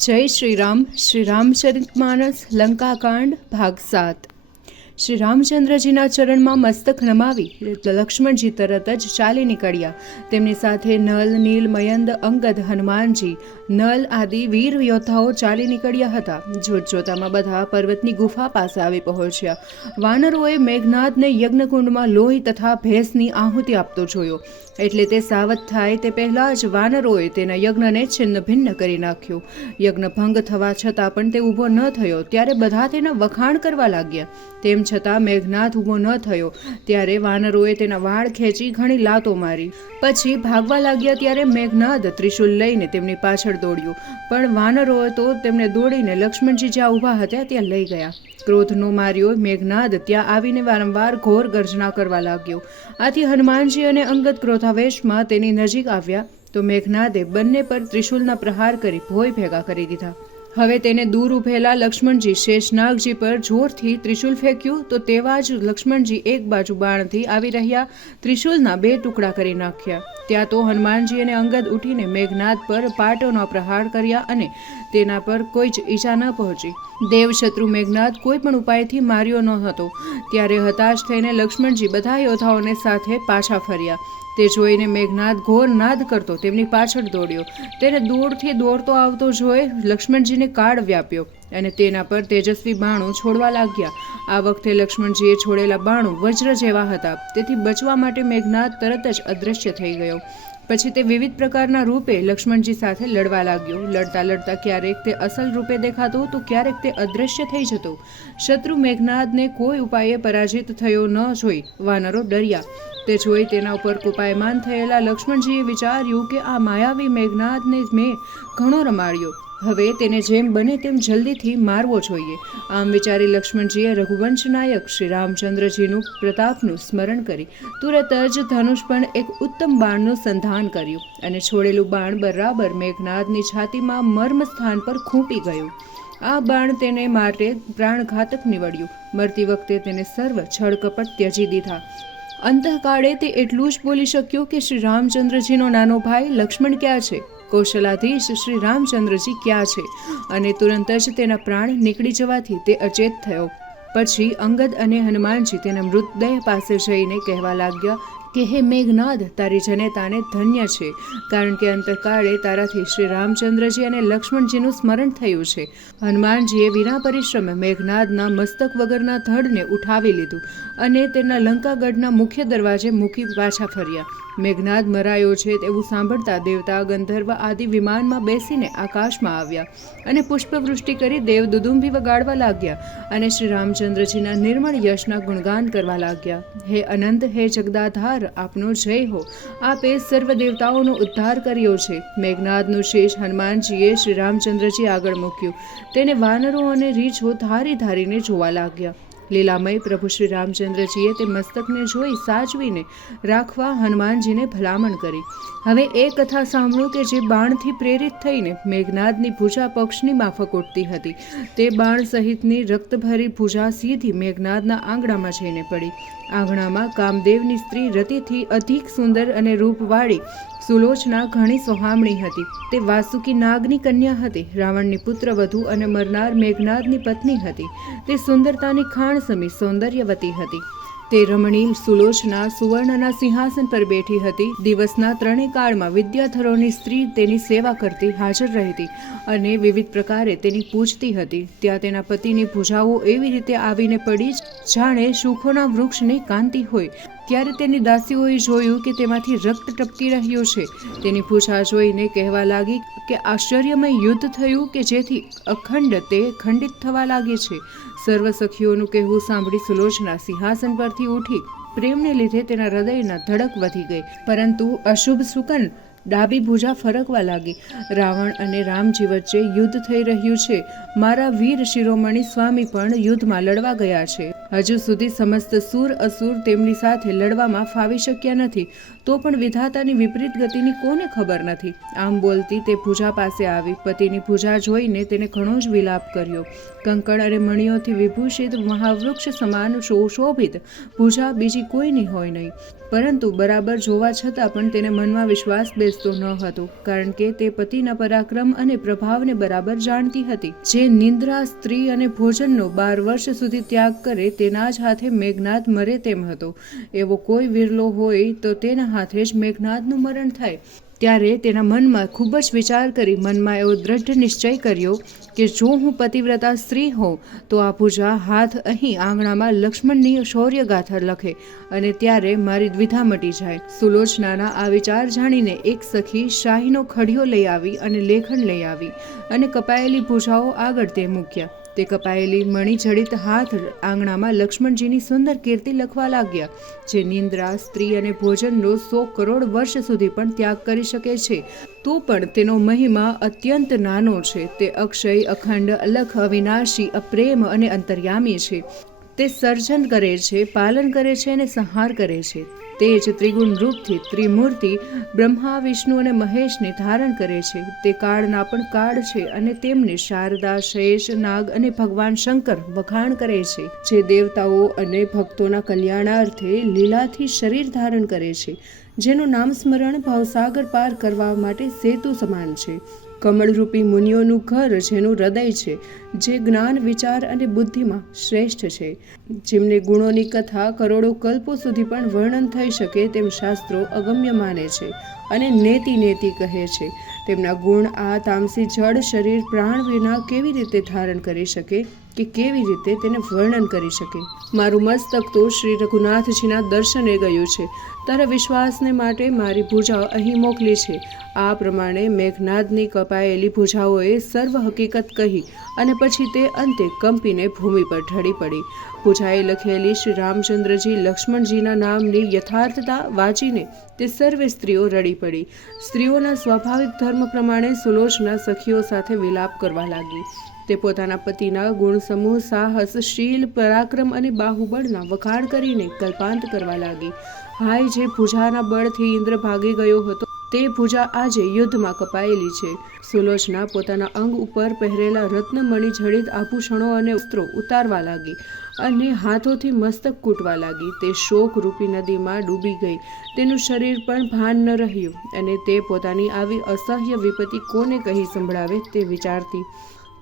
जय श्री रामचरितमानस लंकाकांड भाग 7। श्री रामचंद्रजीના ચરણમાં મસ્તક નમાવી લક્ષ્મણજી તરત જ ચાલી નીકળ્યા। તેમની સાથે નલ, નીલ, મયંદ, અંગદ, હનુમાનજી, નલ આદિ વીર યોદ્ધાઓ ચાલી નીકળ્યા હતા। જોતજોતામાં બધા પર્વતની ગુફા પાસે આવી પહોંચ્યા। વાનરોએ મેઘનાદને યજ્ઞકુંડમાં લોહી તથા ભેંસની આહુતિ આપતો જોયો, એટલે તે સાવધ થાય તે પહેલા જ વાનરોએ તેના યજ્ઞને છિન્ન ભિન્ન કરી નાખ્યો। યજ્ઞ ભંગ થવા છતાં પણ તે ઊભો ન થયો ત્યારે બધા તેના વખાણ કરવા લાગ્યા। તેમ છતાં મેઘનાદ ઊભો ન થયો ત્યારે વાનરોએ તેના વાળ ખેંચી ઘણી લાતો મારી। પછી ભાગવા લાગ્યા ત્યારે મેઘનાદ ત્રિશુલ લઈને તેમની પાછળ દોડ્યો, પણ વાનરોએ તો તેમને દોડીને લક્ષ્મણજી જ્યાં ઊભા હતા ત્યાં લઈ ગયા। ક્રોધનો માર્યો મેઘનાદ ત્યાં આવીને વારંવાર ઘોર ગર્જના કરવા લાગ્યો। આથી હનુમાનજી અને અંગદ ક્રોધાવેશમાં તેની નજીક આવ્યા તો મેઘનાદે બંને પર ત્રિશુલના પ્રહાર કરી ભોય ભેગા કરી દીધા। હવે તેને દૂર ઉભેલા લક્ષ્મણજી શેષનાગજી પર જોરથી ત્રિશુલ ફેંક્યું તો તેવા જ લક્ષ્મણજી એક બાજુ બાણથી આવી રહ્યા ત્રિશુલના 2 ટુકડા કરી નાખ્યા। ત્યાં તો હનુમાનજી અને અંગદ ઉઠીને મેઘનાદ પર પાટોનો પ્રહાર કર્યા અને તેના પર કોઈ જ ઈજા ન પહોંચી। દેવશત્રુ મેઘનાદ કોઈ પણ ઉપાયથી માર્યો ન હતો ત્યારે હતાશ થઈને લક્ષ્મણજી બધા યોદ્ધાઓને સાથે પાછા ફર્યા। તે જોઈને મેઘનાદ ઘોર નાદ કરતો તેમની પાછળ દોડ્યો। તેને દૂરથી દોડતો આવતો જોઈ લક્ષ્મણજીને કાળ વ્યાપ્યો અને તેના પર તેજસ્વી બાણો છોડવા લાગ્યા। આ વખતે લક્ષ્મણજીએ છોડેલા બાણો વજ્ર જેવા હતા, તેથી બચવા માટે મેઘનાદ તરત જ અદૃશ્ય થઈ ગયો। પછી તે વિવિધ પ્રકારના રૂપે લક્ષ્મણજી સાથે લડવા લાગ્યો। લડતા લડતા ક્યારેક તે અસલ રૂપે દેખાતો તો ક્યારેક તે અદૃશ્ય થઈ જતો। શત્રુ મેઘનાદને કોઈ ઉપાયે પરાજિત થયો ન જોઈ વાનરો ડર્યા। તે જોઈ તેના ઉપર કૃપાયમાન થયેલા લક્ષ્મણજીએ વિચાર્યું કે આ માયાવી મેઘનાદને મેં ઘણો રમાડ્યો, હવે તેને જેમ બને તેમ જલ્દીથી મારવો જોઈએ। આમ વિચારી લક્ષ્મણજીએ રઘુવંશ નાયક શ્રી રામચંદ્રજીનું પ્રતાપનું સ્મરણ કરી તુરત જ ધનુષ પણ એક ઉત્તમ બાણનું સંધાન કર્યું અને છોડેલું બાણ બરાબર મેઘનાદની છાતીમાં મર્મ સ્થાન પર ખૂંપી ગયું। આ બાણ તેને માટે પ્રાણઘાતક નીવડ્યું। મરતી વખતે તેને સર્વ છળકપટ ત્યજી દીધા। અંતકાળે તે એટલું જ બોલી શક્યો કે શ્રી રામચંદ્રજીનો નાનો ભાઈ લક્ષ્મણ ક્યાં છે, કૌશલાધીશ શ્રી રામચંદ્રજી ક્યાં છે, અને તુરંત જ તેના પ્રાણ નીકળી જવાથી તે અચેત થયો। પછી અંગદ અને હનુમાનજી તેના મૃતદેહ પાસે જઈને કહેવા લાગ્યા કે હે મેઘનાદ, તારી જનેતાને ધન્ય છે, કારણ કે અંતકાળે તારાથી શ્રી રામચંદ્રજી અને લક્ષ્મણજીનું સ્મરણ થયું છે। હનુમાનજીએ વિના પરિશ્રમે મેઘનાદના મસ્તક વગરના ધડને ઉઠાવી લીધું અને તેના લંકાગઢના મુખ્ય દરવાજે મૂકી પાછા ફર્યા। મેઘનાદ મરાયો છે તેવું સાંભળતા દેવતા, ગંધર્વ આદિ વિમાનમાં બેસીને આકાશમાં આવ્યા અને પુષ્પવૃષ્ટિ કરી દેવ દુદુંભી વગાડવા લાગ્યા અને શ્રી રામચંદ્રજીના નિર્મળ યશના ગુણગાન કરવા લાગ્યા। હે અનંત, હે જગદાધાર, આપનો જય હો, આપે સર્વ દેવતાઓનો ઉદ્ધાર કર્યો છે। મેઘનાદનું શેષ હનુમાનજીએ શ્રી રામચંદ્રજી આગળ મૂક્યું। તેને વાનરો અને રીછો ધારી ધારીને જોવા લાગ્યા। લીલામય પ્રભુ શ્રી રામચંદ્રજીએ તે મસ્તકને જોઈ સાચવીને રાખવા હનુમાનજીને ભલામણ કરી। હવે એ કથા સાંભળો કે જે બાણથી પ્રેરિત થઈને મેઘનાદની ભુજા પક્ષની માફક ઉઠતી હતી, તે બાણ સહિતની રક્તભરી ભુજા સીધી મેઘનાદના આંગણામાં જઈને પડી। આંગણામાં કામદેવની સ્ત્રી રતિથી અધિક સુંદર અને રૂપવાળી સુલોચના ઘણી સોહામણી હતી। તે વાસુકી નાગની કન્યા હતી, રાવણની પુત્ર વધુ અને મરનાર મેઘનાદની પત્ની હતી। તે સુંદરતાની ખાણ સમી સૌંદર્યવતી હતી। તે રમણીય સુલોચના સુવર્ણના સિંહાસન પર બેઠી હતી। દિવસના 3 કાળમાં વિદ્યાધરોની સ્ત્રી તેની સેવા કરતી હાજર રહેતી અને વિવિધ પ્રકારે તેની પૂજતી હતી। ત્યાં તેના પતિની ભુજાઓ એવી રીતે આવીને પડી જાણે સુખોના વૃક્ષની કાંતિ હોય। ત્યારે તેની દાસીઓએ જોયું કે તેમાંથી રક્ત ટપકી રહ્યું છે। તેની ભુજા જોઈને કહેવા લાગી કે આશ્ચર્યમય યુદ્ધ થયું કે જેથી અખંડ તે ખંડિત થવા લાગે છે। સર્વ સખીઓનું કહેવું સાંભળી સુલોચના સિંહાસન પરથી ઉઠી પ્રેમને લીધે તેના હૃદયના ધડક વધી ગઈ, પરંતુ અશુભ સુકન ડાબી ભુજા ફરકવા લાગી। રાવણ અને રામજી વચ્ચે યુદ્ધ થઈ રહ્યું છે, મારા વીર શિરોમણી સ્વામી પણ યુદ્ધમાં લડવા ગયા છે। હજુ સુધી સમસ્ત સૂર અસુર તેમની સાથે લડવામાં ફાવી શક્યા નથી, તો પણ વિધાતાની વિપરીત ગતિની કોને ખબર નથી. આમ બોલતી તે પૂજા પાસે આવી. પતિની પૂજા જોઈને તેને ઘણો જ વિલાપ કર્યો. કંકણ અને મણીઓથી વિભૂષિત મહાવૃક્ષ સમાન શોભિત પૂજા બીજી કોઈની હોય નહીં, પરંતુ બરાબર જોવા છતાં પણ તેને મનમાં વિશ્વાસ બેસતો ન હતો, કારણ કે તે પતિના પરાક્રમ અને પ્રભાવને બરાબર જાણતી હતી. જે નિંદ્રા, સ્ત્રી અને ભોજનનો 12 વર્ષ સુધી ત્યાગ કરે તેના જ હાથે મેઘનાદ મરે તેમ હતો. એવો કોઈ વિરલો હોય તો તેના હાથે જ મેઘનાદનું મરણ થાય. ત્યારે તેના મનમાં ખૂબ જ વિચાર કરી મનમાં એવો દ્રઢ નિશ્ચય કર્યો કે જો હું પતિવ્રતા સ્ત્રી હોઉં તો આ પૂજા હાથ અહીં આંગણામાં લક્ષ્મણની શૌર્યગાથા લખે અને ત્યારે મારી દ્વિધા મટી જાય. સુલોચનાના આ વિચાર જાણીને એક સખી શાહીનો ખડિયો લઈ આવી અને લેખન લઈ આવી અને કપાયેલી પૂજાઓ આગળ તે મૂક્યા. તે કપાયેલી મણિજડિત હાથ આંગણામાં લક્ષ્મણજીની સુંદર કીર્તિ લખવા લાગ્યા, જે નિંદ્રા, સ્ત્રી અને ભોજનનો 100 કરોડ વર્ષ સુધી પણ ત્યાગ કરી શકે છે, તો પણ તેનો મહિમા અત્યંત નાનો છે. તે અક્ષય, અખંડ, અલખ, અવિનાશી, અપ્રેમ અને અંતર્યામી છે. તે સર્જન કરે છે, પાલન કરે છે અને સંહાર કરે છે. તે જ ત્રિગુણ રૂપથી ત્રિમૂર્તિ બ્રહ્મા, વિષ્ણુ અને મહેશને ધારણ કરે છે. તે કાળના પણ કાળ છે અને તેમને શારદા, શેષ, નાગ અને ભગવાન શંકર વખાણ કરે છે. જે દેવતાઓ અને ભક્તોના કલ્યાણાર્થે લીલાથી શરીર ધારણ કરે છે. જેનું નામ સ્મરણ ભાવસાગર પાર કરવા માટે સેતુ સમાન છે. કમળરૂપી મુનિઓનું ઘર જેનું હૃદય છે, જે જ્ઞાન, વિચાર અને બુદ્ધિમાં શ્રેષ્ઠ છે. જેમને ગુણોની કથા કરોડો કલ્પો સુધી પણ વર્ણન થઈ શકે તેમ શાસ્ત્રો અગમ્ય માને છે અને નેતિ નેતિ કહે છે. તેમના ગુણ આ તામસી જડ શરીર પ્રાણ વિના કેવી રીતે ધારણ કરી શકે કે કેવી રીતે તેને વર્ણન કરી શકે. મારું મસ્તક તો શ્રી રઘુનાથજીના દર્શને ગયું છે. તારા વિશ્વાસને માટે મારી ભુજાઓ અહીં મોકલી છે. આ પ્રમાણે મેઘનાદની કપાયેલી ભુજાઓએ સર્વ હકીકત કહી અને પછી તે અંતે કંપીને ભૂમિ પર ઢળી પડી. ભુજાએ લખેલી શ્રી રામચંદ્રજી લક્ષ્મણજીના નામની યથાર્થતા વાંચીને તે સર્વે સ્ત્રીઓ રડી પડી. સ્ત્રીઓના સ્વાભાવિક ધર્મ પ્રમાણે સુલોચના સખીઓ સાથે વિલાપ કરવા લાગી. તે પોતાના પતિના ગુણ સમૂહ, સાહસ, શીલ, પરાક્રમ અને બાહુબળના વખાણ કરીને કલ્પાંત કરવા લાગી. હાય, જે ભુજાના બળથી ઇન્દ્ર ભાગી ગયો હતો તે ભુજા આજે યુદ્ધમાં કપાયેલી છે. સુલોચના પોતાના અંગ ઉપર પહેરેલા રત્નમણિ જડિત આભૂષણો અને વસ્ત્રો ઉતારવા લાગી અને હાથોથી મસ્તક કૂટવા લાગી. તે શોકરૂપી નદીમાં ડૂબી ગઈ. તેનું શરીર પણ ભાન ન રહ્યું અને તે પોતાની આવી અસહ્ય વિપત્તિ કોને કહી સંભળાવે તે વિચારતી.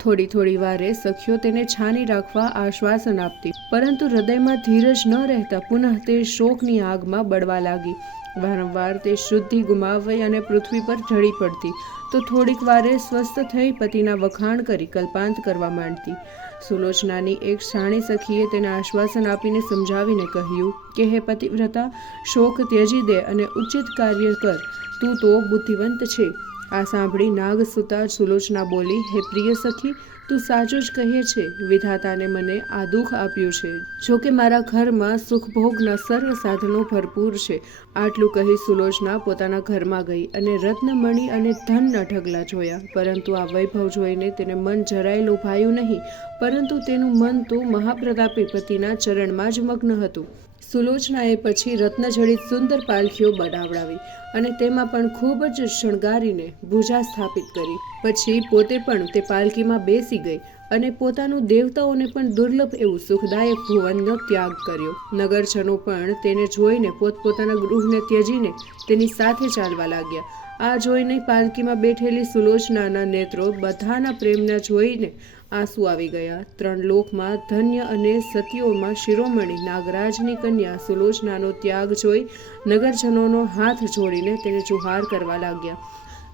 થોડી વારે સખીઓ તેને છાની રાખવા આશ્વાસન આપતી, પરંતુ હૃદયમાં ધીરજ ન રહેતા પુનઃ તે શોકની આગમાં બળવા લાગી. વારંવાર તે શુદ્ધિ ગુમાવી અને પૃથ્વી પર ઢળી પડતી, તો થોડીક વારે સ્વસ્થ થઈ પતિના વખાણ કરી કલ્પાંત કરવા માંડતી. સુલોચનાની એક શાણી સખીએ તેને આશ્વાસન આપીને સમજાવીને કહ્યું કે હે પતિવ્રતા, શોક ત્યજી દે અને ઉચિત કાર્ય કર. તું તો બુદ્ધિવંત છે. આ સાંભળી નાગસુતા સુલોચના બોલી, હે પ્રિય સખી, તું સાચું જ કહે છે. વિધાતાને મને આ દુઃખ આપ્યું છે. જો કે મારા ઘરમાં સુખભોગના સર્વ સાધનો ભરપૂર છે. આટલું કહી સુલોચના પોતાના ઘરમાં ગઈ અને રત્નમણિ અને ધનના ઢગલા જોયા, પરંતુ આ વૈભવ જોઈને તેને મન જરાય લોભાયું નહીં, પરંતુ તેનું મન તો મહાપ્રતાપી પતિના ચરણમાં જ મગ્ન હતું. સુલોચનાએ પછી રત્નજડિત સુંદર પાલખીઓ બનાવડાવી અને તેમાં પણ ખૂબ જ શણગારીને ભુજા સ્થાપિત કરી. પછી પોતે પણ તે પાલખીમાં બેસી ગઈ અને પોતાનું દેવતાઓને પણ દુર્લભ એવું સુખદાયક ભુવનનો ત્યાગ કર્યો. નગરજનો પણ તેને જોઈને પોતપોતાના ગૃહને ત્યજીને તેની સાથે ચાલવા લાગ્યા. આ જોઈને પાલખીમાં બેઠેલી સુલોચનાના નેત્રો બધાના પ્રેમના જોઈને આંસુ આવી ગયા. 3 લોકમાં ધન્ય અને સતીઓમાં શિરોમણી નાગરાજની કન્યા સુલોચનાનો ત્યાગ જોઈ નગરજનોનો હાથ જોડીને તેને જુહાર કરવા લાગ્યા.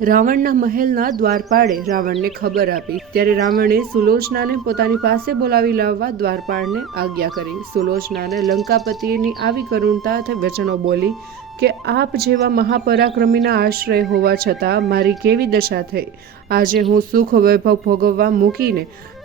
રાવણના મહેલના દ્વારપાળે રાવણને ખબર આપી. ત્યારે રાવણે સુલોચનાને પોતાની પાસે બોલાવી લાવવા દ્વારપાળને આજ્ઞા કરી. સુલોચનાને લંકાપતિની આવી કરુણતા વચનો બોલી કે આપ જેવા મહાપરાક્રમીના આશ્રય હોવા છતાં મારી કેવી દશા થઈ. આજે હું સુખ વૈભવ ભોગવવા મૂકીને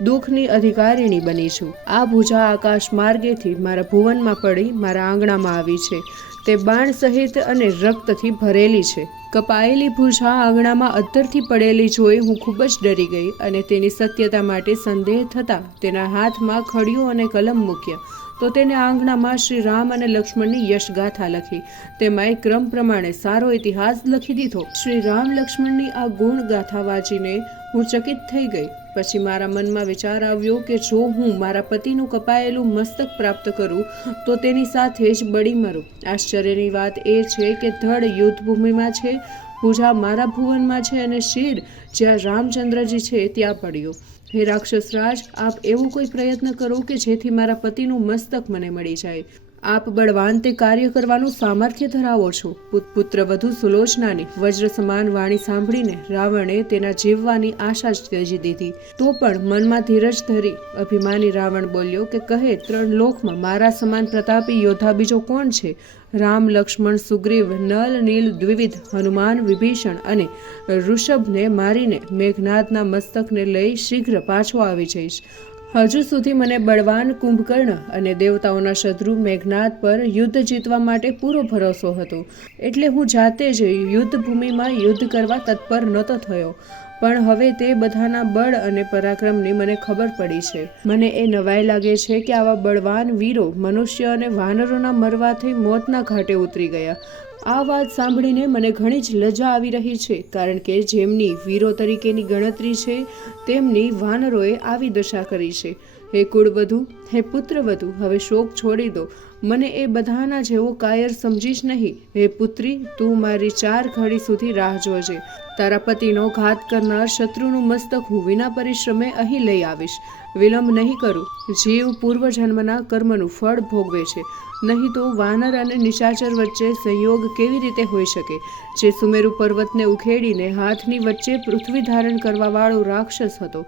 દુઃખની અધિકારીણી બની છું. આ ભુજા આકાશ માર્ગેથી મારા ભુવનમાં પડી મારા આંગણામાં આવી છે. તે બાણ સહિત અને રક્તથી ભરેલી છે. કપાયેલી ભુજા આંગણામાં અદ્ધરથી પડેલી જોઈ હું ખૂબ જ ડરી ગઈ અને તેની સત્યતા માટે સંદેહ થતાં તેના હાથમાં ખડિયો અને કલમ મૂક્યા. તો તેને આંગણામાં શ્રી રામ અને લક્ષ્મણની યશગાથા લખી. તેમાં ક્રમ પ્રમાણે સારો ઇતિહાસ લખી દીધો. શ્રી રામ લક્ષ્મણની આ ગુણ ગાથા વાંચીને હું ચકિત થઈ ગઈ. પછી મારા મનમાં વિચાર આવ્યો કે જો હું મારા પતિનું કપાયેલું મસ્તક પ્રાપ્ત કરું તો તેની સાથે જ બળી મરું. આશ્ચર્યની વાત એ છે કે ધડ યુદ્ધભૂમિમાં છે, પૂજા મારા ભુવનમાં છે અને શિર જ્યાં રામચંદ્રજી છે ત્યાં પડ્યો. હે રાક્ષસરાજ, આપ એવો કોઈ પ્રયત્ન કરો કે જેથી મારા પતિનું મસ્તક મને મળી જાય. આપ બળવાન તે કાર્ય કરવાનું સામર્થ્ય ધરાવો છો. પુત્રવધુ સુલોચનાની વજ્ર સમાન વાણી સાંભળીને રાવણે તેના જીવવાની આશા જ ત્યજી દીધી. તો પણ મનમાં ધીરજ ધરી અભિમાની રાવણ બોલ્યો કે કહે, 3 લોકમાં મારા સમાન પ્રતાપી યોદ્ધા બીજો કોણ છે? રામ, લક્ષ્મણ, સુગ્રીવ, નલ, નીલ, દ્વિવિધ, હનુમાન, વિભીષણ અને ઋષભને મારીને મેઘનાદના મસ્તકને લઈ શીઘ્ર પાછો આવી જઈશ. હજુ સુધી મને બળવાન કુંભકર્ણ અને દેવતાઓના શત્રુ મેઘનાદ પર યુદ્ધ જીતવા માટે પૂરો ભરોસો હતો, એટલે હું જાતે જ યુદ્ધભૂમિમાં યુદ્ધ કરવા તત્પર નહોતો થયો. પણ હવે તે બધાના બળ અને પરાક્રમની મને ખબર પડી છે. મને એ નવાઈ લાગે છે કે આવા બળવાન વીરો મનુષ્ય અને વાનરોના મરવાથી મોતના ઘાટે ઉતરી ગયા. આ વાત સાંભળીને મને ઘણી જ લજ્જા આવી રહી છે, કારણ કે જેમની વીરો તરીકેની ગણતરી છે તેમની વાનરોએ આવી દશા કરી છે. હે કુળવધુ, હે પુત્રવધુ, હવે શોક છોડી દો. મને એ બધાના જેવો કાયર સમજીશ નહીં. હે પુત્રી, તું મારી 4 ઘડી સુધી રાહ જોજે. તારા પતિનો ઘાત કરનાર શત્રુનું મસ્તક હું વિના પરિશ્રમે અહીં લઈ આવીશ. વિલંબ નહીં કરું. જીવ પૂર્વજન્મના કર્મનું ફળ ભોગવે છે, નહીં તો વાનર અને નિશાચર વચ્ચે સંયોગ કેવી રીતે હોઈ શકે? જે સુમેરુ પર્વતને ઉખેડીને હાથની વચ્ચે પૃથ્વી ધારણ કરવા વાળો રાક્ષસ હતો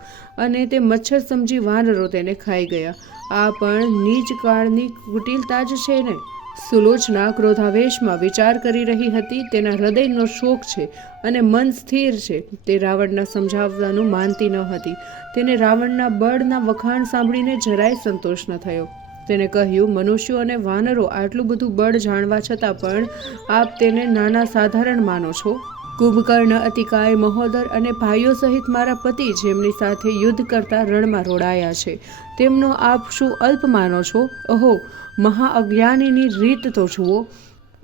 અને તે મચ્છર સમજી વાનરો તેને ખાઈ ગયા. આ પણ નીચ કાળની કુટિલતા જ છે ને? સુલોચના ક્રોધાવેશમાં વિચાર કરી રહી હતી. તેના હૃદયનો શોક છે અને મન સ્થિર છે. તે રાવણના સમજાવવાનું માનતી ન હતી. તેને રાવણના બળના વખાણ સાંભળીને જરાય સંતોષ ન થયો. તેને કહ્યું, મનુષ્યો અને વાનરો આટલું બધું બળ જાણવા છતાં પણ આપ તેને નાના સાધારણ માનો છો. કુંભકર્ણ, અતિકાય, મહોદર અને ભાઈઓ સહિત મારા પતિ જેમની સાથે યુદ્ધ કરતા રણમાં રોડાયા છે તેમનો આપ શું અલ્પ માનો છો? ઓહો, મહાઅજ્ઞાનીની રીત તો જુઓ.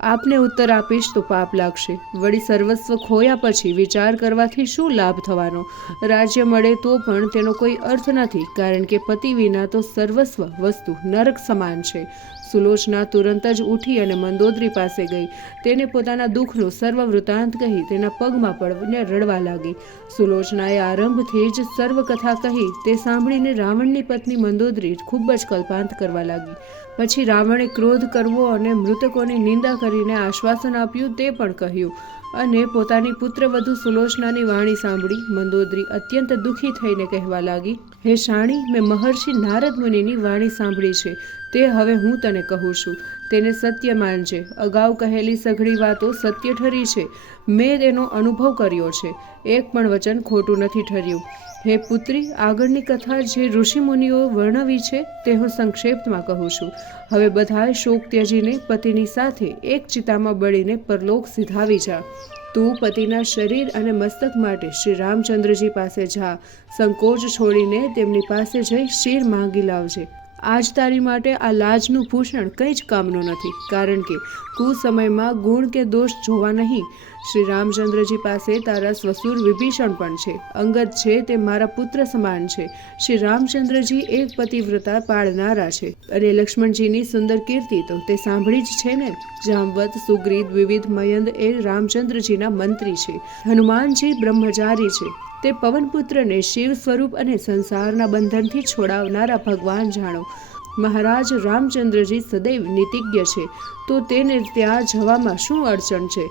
આપને ઉત્તર આપીશ તો પાપ લાગશે. વળી સર્વસ્વ ખોયા પછી વિચાર કરવાથી શું લાભ થવાનો? રાજ્ય મળે તો પણ તેનો કોઈ અર્થ નથી, કારણ કે પતિ વિના તો સર્વસ્વ વસ્તુ નરક સમાન છે. સુલોચના તુરંત જ ઉઠી અને મંદોદરી પાસે ગઈ. તેને પોતાના દુઃખનું સર્વ વૃત્તાંત કહી તેના પગમાં પડને રડવા લાગી. સુલોચનાએ આરંભથી જ સર્વ કથા કહી. તે સાંભળીને રાવણની પત્ની મંદોદરી ખૂબ જ કલ્પાંત કરવા લાગી. પછી રાવણે ક્રોધ કરવો અને મૃતકોની નિંદા કરીને આશ્વાસન આપ્યું તે પણ કહ્યું. અને પોતાની પુત્રવધુ સુલોચનાની વાણી સાંભળી મંદોદરી અત્યંત દુઃખી થઈને કહેવા લાગી, હે શાણી, મેં મહર્ષિ નારદ મુનિની વાણી સાંભળી છે, તે હવે હું તને કહું છું. તેને સત્ય માનજે. અગાઉ કહેલી સઘળી વાતો સત્ય ઠરી છે. મેં તેનો અનુભવ કર્યો છે. એક પણ વચન ખોટું નથી ઠર્યું. હે પુત્રી, આગળની કથા જે ઋષિમુનિઓ વર્ણવી છે તે હું સંક્ષેપમાં કહું છું. હવે બધાએ શોક ત્યજીને પતિની સાથે એક ચિતામાં બળીને પરલોક સિધાવી જા. તું પતિના શરીર અને મસ્તક માટે શ્રી રામચંદ્રજી પાસે જા. સંકોચ છોડીને તેમની પાસે જઈ શિર માંગી લાવજે. આજ તારી માટે આ લાજનું ભૂષણ કંઈ જ કામનું નથી, કારણ કે કુસમયમાં ગુણ કે દોષ જોવા નહીં. શ્રી રામચંદ્રજી પાસે તારા સ્વસુર વિભીષણ પણ છે. અંગદ છે તે મારા પુત્ર સમાન છે. શ્રી રામચંદ્રજી એક પતિવ્રતા પાળનારા છે અને લક્ષ્મણજીની સુંદર કીર્તિ તો તે સાંભળી જ છે ને. જામવત, સુગ્રીવ, વિવિધ, મયંદ એ રામચંદ્રજીના મંત્રી છે. હનુમાનજી બ્રહ્મચારી છે. તે પવનપુત્રને શિવ સ્વરૂપ અને સંસારના બંધનથી છોડાવનારા ભગવાન જાણો. મહારાજ રામચંદ્રજી સદૈવ નીતિજ્ઞ છે, તો તેને ત્યાં જવામાં શું અડચણ છે?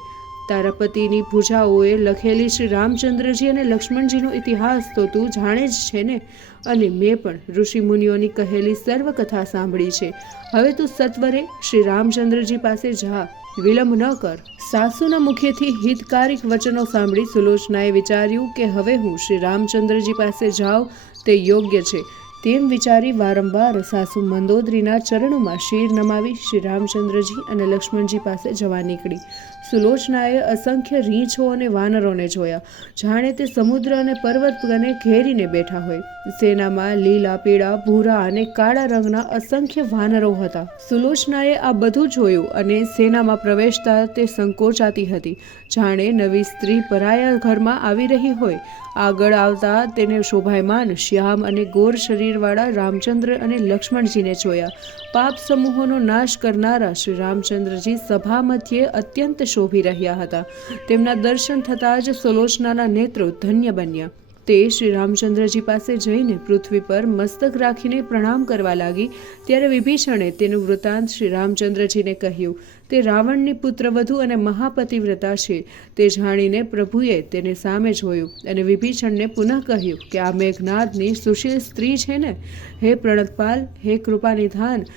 તારા પતિની ભુજાઓએ લખેલી શ્રી રામચંદ્રજી અને લક્ષ્મણજીનો ઇતિહાસ તો તું જાણે જ છે ને. અને મેં પણ ઋષિ મુનિઓની કહેલી સર્વ કથા સાંભળી છે. હવે તું સત્વરે શ્રી રામચંદ્રજી પાસે જા. વિલંબ ન કર. સાસુના મુખેથી હિતકારક વચનો સાંભળી સુલોચનાએ વિચાર્યું કે હવે હું શ્રી રામચંદ્રજી પાસે જાઉં તે યોગ્ય છે. તેમ વિચારી વારંવાર સાસુ મંદોદરીના ચરણોમાં શિર નમાવી શ્રી રામચંદ્રજી અને લક્ષ્મણજી પાસે જવા નીકળી. સુલોચનાએ અસંખ્ય રીંછો અને વાનરોને જોયા, જાણે તે સમુદ્ર અને પર્વતને ઘેરીને બેઠા હોય. સેનામાં લીલા, પીળા, ભૂરા અને કાળા રંગના અસંખ્ય વાનરો હતા. સુલોચનાએ આ બધું જોયું અને સેનામાં પ્રવેશતા તે સંકોચાતી હતી, જાણે નવી સ્ત્રી પરાયા ઘરમાં આવી રહી હોય. આગળ આવતા તેને શોભાયમાન, શ્યામ અને ગોર શરીરવાળા રામચંદ્ર અને લક્ષ્મણજીને જોયા. પાપ સમૂહોનો નાશ કરનારા શ્રી રામચંદ્રજી સભા મધ્યે અત્યંત શોભી રહ્યા હતા. તેમના દર્શન થતાં જ સુલોચનાના નેત્રો ધન્ય બન્યા. તે શ્રી રામચંદ્રજી પાસે જઈને પૃથ્વી પર મસ્તક રાખીને પ્રણામ કરવા લાગી. ત્યારે વિભીષણે તેનું વૃત્તાંત શ્રી રામચંદ્રજીને કહ્યું. તે રાવણની પુત્રવધુ અને મહાપતિવ્રતા છે. તે જાણીને પ્રભુએ તેને સામે જોયું અને વિભીષણને પુનઃ કહ્યું કે આ મેઘનાદની સુશીલ સ્ત્રી છે ને? હે પ્રણતપાલ, હે કૃપાનિધાન,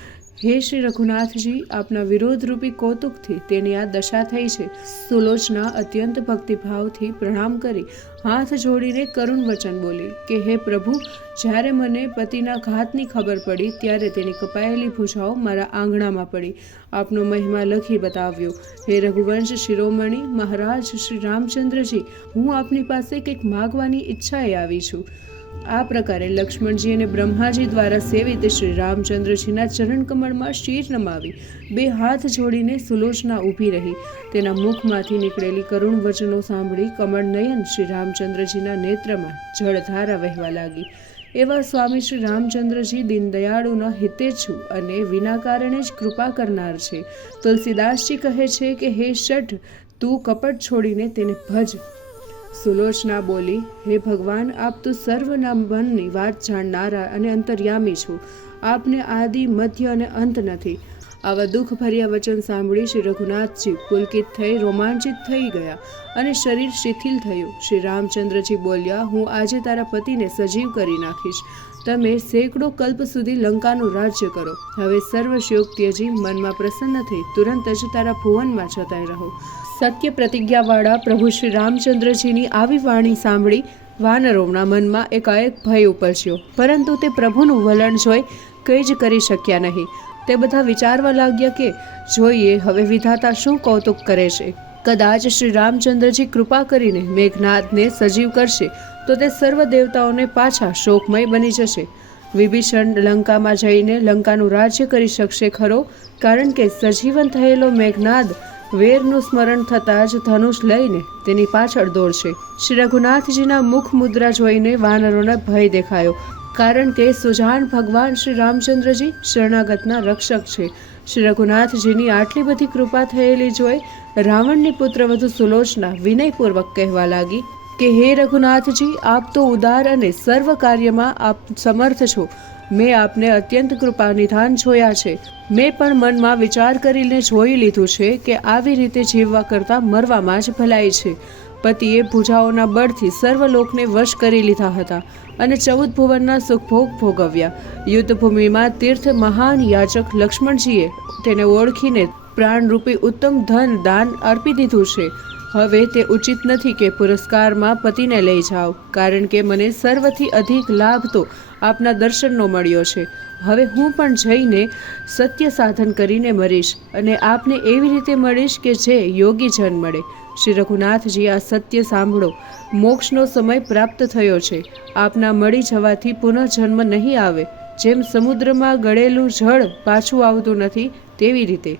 હે શ્રી રઘુનાથજી, આપના વિરોધરૂપી કૌતુકથી તેની આ દશા થઈ છે. સુલોચના અત્યંત ભક્તિભાવથી પ્રણામ કરી હાથ જોડીને કરુણ વચન બોલી કે હે પ્રભુ, જ્યારે મને પતિના ઘાતની ખબર પડી ત્યારે તેની કપાયેલી ભુજાઓ મારા આંગણામાં પડી. આપનો મહિમા લખી બતાવ્યો. હે રઘુવંશ શિરોમણી મહારાજ શ્રી રામચંદ્રજી, હું આપની પાસે કંઈક માગવાની ઈચ્છાએ આવી છું. આ પ્રકારે લક્ષ્મણજી અને બ્રહ્માજી દ્વારા સેવિત શ્રી રામચંદ્રજીના ચરણ કમળમાં શીર નમાવી બે હાથ જોડીને સુલોચના ઊભી રહી. તેના મુખમાંથી નીકળેલી કરુણ વચનો સાંભળી કમળ નયન શ્રી રામચંદ્રજીના નેત્રમાં જળધારા વહેવા લાગી. એવા સ્વામી શ્રી રામચંદ્રજી દીનદયાળુના હિતેચ્છુ અને વિના કારણે જ કૃપા કરનાર છે. તુલસીદાસજી કહે છે કે હે શઠ, તું કપટ છોડીને તેને ભજ. સુલોચના બોલી, હે ભગવાન, આપ તો સર્વના મનની વાત જાણનારા અને અંતર્યામી છો. આપને આદિ, મધ્ય અને અંત નથી. આવા દુઃખભર્યા વચન સાંભળી શ્રી રઘુનાથજી પુલકિત થઈ રોમાંચિત થઈ ગયા અને શરીર શિથિલ થયું. શ્રી રામચંદ્રજી બોલ્યા, હું આજે તારા પતિને સજીવ કરી નાખીશ. તમે સેંકડો કલ્પ સુધી લંકાનું રાજ્ય કરો. હવે સર્વ શોક ત્યજી મનમાં પ્રસન્ન થઈ તુરંત જ તારા ભુવનમાં જતા રહો. સત્ય પ્રતિજ્ઞાવાળા પ્રભુ શ્રી રામચંદ્રજીની આવી વાણી સાંભળી વાનરોના મનમાં એકાએક ભય ઉપજ્યો, પરંતુ તે પ્રભુનું વલણ જોઈ કંઈ જ કરી શક્યા નહીં. તે બધા વિચારવા લાગ્યા કે જોઈએ હવે વિધાતા શું કૌતુક કરે છે. કદાચ શ્રી રામચંદ્રજી કૃપા કરીને મેઘનાદને સજીવ કરશે તો તે સર્વ દેવતાઓને પાછા શોકમય બની જશે. વિભીષણ લંકામાં જઈને લંકાનું રાજ્ય કરી શકશે ખરો, કારણ કે સજીવન થયેલો મેઘનાદ વેરનું સ્મરણ થતાં જ ધનુષ લઈને તેની પાછળ દોડશે. શ્રી રઘુનાથજીના મુખ મુદ્રા જોઈને વાનરોને ભય દેખાયો, કારણ કે સુજાન ભગવાન શ્રી રામચંદ્રજી શરણાગતના રક્ષક છે. શ્રી રઘુનાથજીની આટલી બધી કૃપા થયેલી જોઈ રાવણની પુત્રવધુ સુલોચના વિનયપૂર્વક કહેવા લાગી કે હે રઘુનાથજી, આપ તો ઉદાર અને સર્વ કાર્યમાં આપ સમર્થ છો. મેં આપને અત્યંત કૃપા નિધાન જોયા છે. મેં પણ મનમાં વિચાર કરીને જોઈ લીધું છે કે આવી રીતે જીવવા કરતાં મરવામાં જ ભલાઈ છે. પતિએ ભુજાઓના બળથી સર્વલોકને વશ કરી લીધા હતા અને 14 ભુવનના સુખભોગ ભોગવ્યા. યુદ્ધભૂમિમાં તીર્થ મહાન યાચક લક્ષ્મણજીએ તેને ઓળખીને પ્રાણરૂપી ઉત્તમ ધન દાન અર્પી દીધું છે. હવે તે ઉચિત નથી કે પુરસ્કારમાં પતિને લઈ જાઓ, કારણ કે મને સર્વથી અધિક લાભ તો આપના દર્શનનો મળ્યો છે. હવે હું પણ જઈને સત્ય સાધન કરીને મરીશ અને આપને એવી રીતે મળીશ કે જે યોગી જન મળે. શ્રી રઘુનાથજી, આ સત્ય સાંભળો. મોક્ષનો સમય પ્રાપ્ત થયો છે. આપના મળી જવાથી પુનઃજન્મ નહીં આવે. જેમ સમુદ્રમાં ગળેલું જળ પાછું આવતું નથી, તેવી રીતે